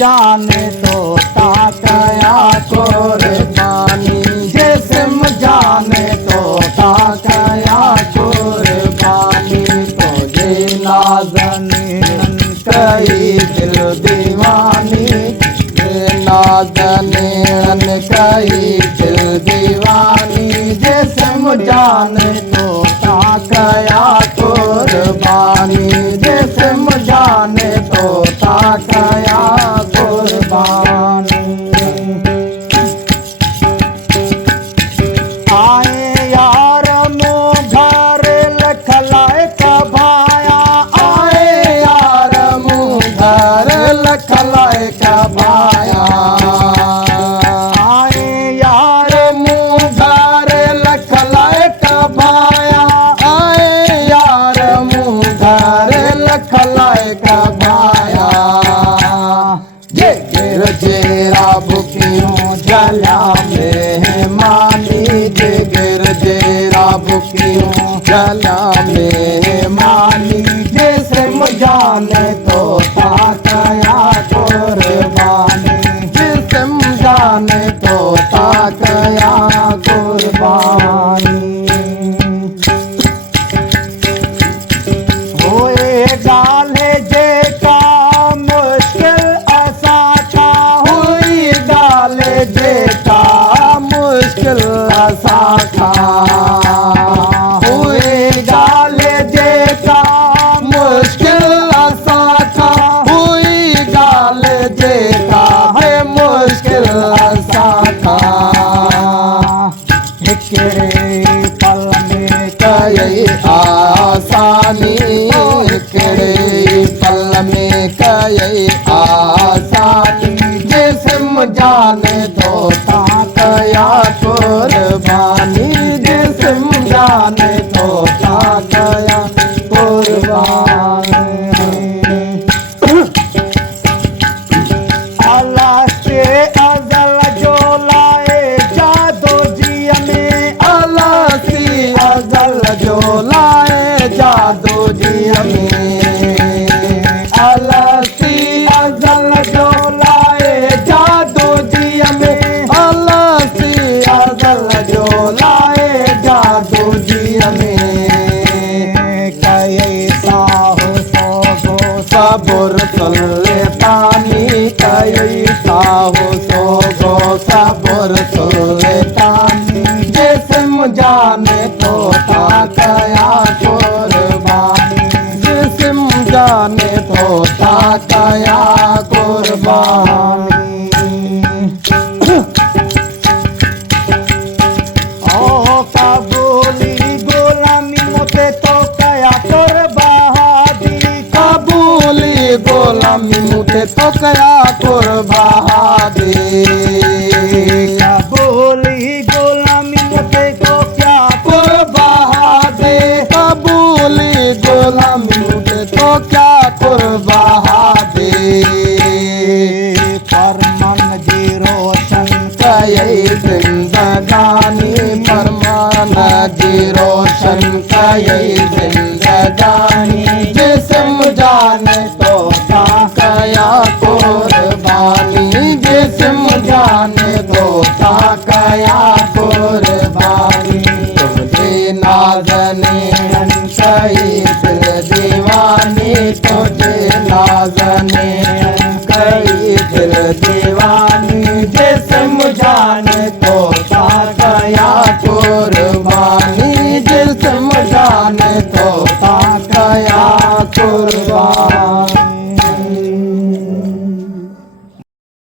जाने तो ताकया कुर्बानी, जिस्म जाने तो ताकया कुर्बानी, तुझे नाज़नीन कई दिल दीवानी, नाज़नीन कई दिल दीवानी, जिस्म जाने तो ताकया कुर्बानी, जिस्म जाने तो ताकया कुर्बानी। आए यार मुँह घर लखलाए का भाया, आए यार मुँह घर लखलाए का भाया, आए यार मुँह घर लखलाए का भाया, आए यार मुँह घर लखलाए का भाया, जेरा बुकियों जला मेहमानी, जिगर जेरा बुकियों जला मेहमानी, जिस्म जाने तो ताकया कुर्बानी, जिस्म जाने तो ताकया कुर्बानी। होए गाले जे का मुश्किल जेका मुश्किल साखा, हुए गाले जेका मुश्किल साखा, हुई गाले जेका है मुश्किल साखा, हिकड़े पल में कई आसानी, हिकड़े पल में कई आसानी, जिस्म जाने तो ताकया कुर्बानी, जिस्म जाने तो ताकया कुर्बानी। अल्लाह से अज़ल जो लाए जादो जी में, अल्लाह से अज़ल जो लाए जादो जी में, अल्लाह से अज़ल जो लाए जादो जी में, अल्लाह से अज़ल जो लाए जादो जी में, कैसा हो सोगो सबुर तुल्ले पानी, कैसा हो सोगो सबुर तुल्ले पानी, जिस्म जाने तो ताकया कुर्बानी, जिस्म जाने तो ताकया कुर्बानी। ओ काबुली गोलामी मुझे तो कया कुर्बानी, काबुली गोलामी मुझे तो कया कुर्बानी, काबुली गोलामी मुझे तो क्या कुर्बानी, काबुली गोलामी मुझे तो क्या कुर्बानी, फरमान जी रोशन कई जिंदगानी, फरमान जी रोशन कई जिंदगानी, जिस्म जाने तो ताकया कुर्बानी, जिस्म जाने तो ताकया कुर्बानी, तुझे नाज़नीन कई दिल दीवानी, तुझे नाज़नीन कई दिल दीवानी, जिस्म जाने तो ताकया कुर्बानी।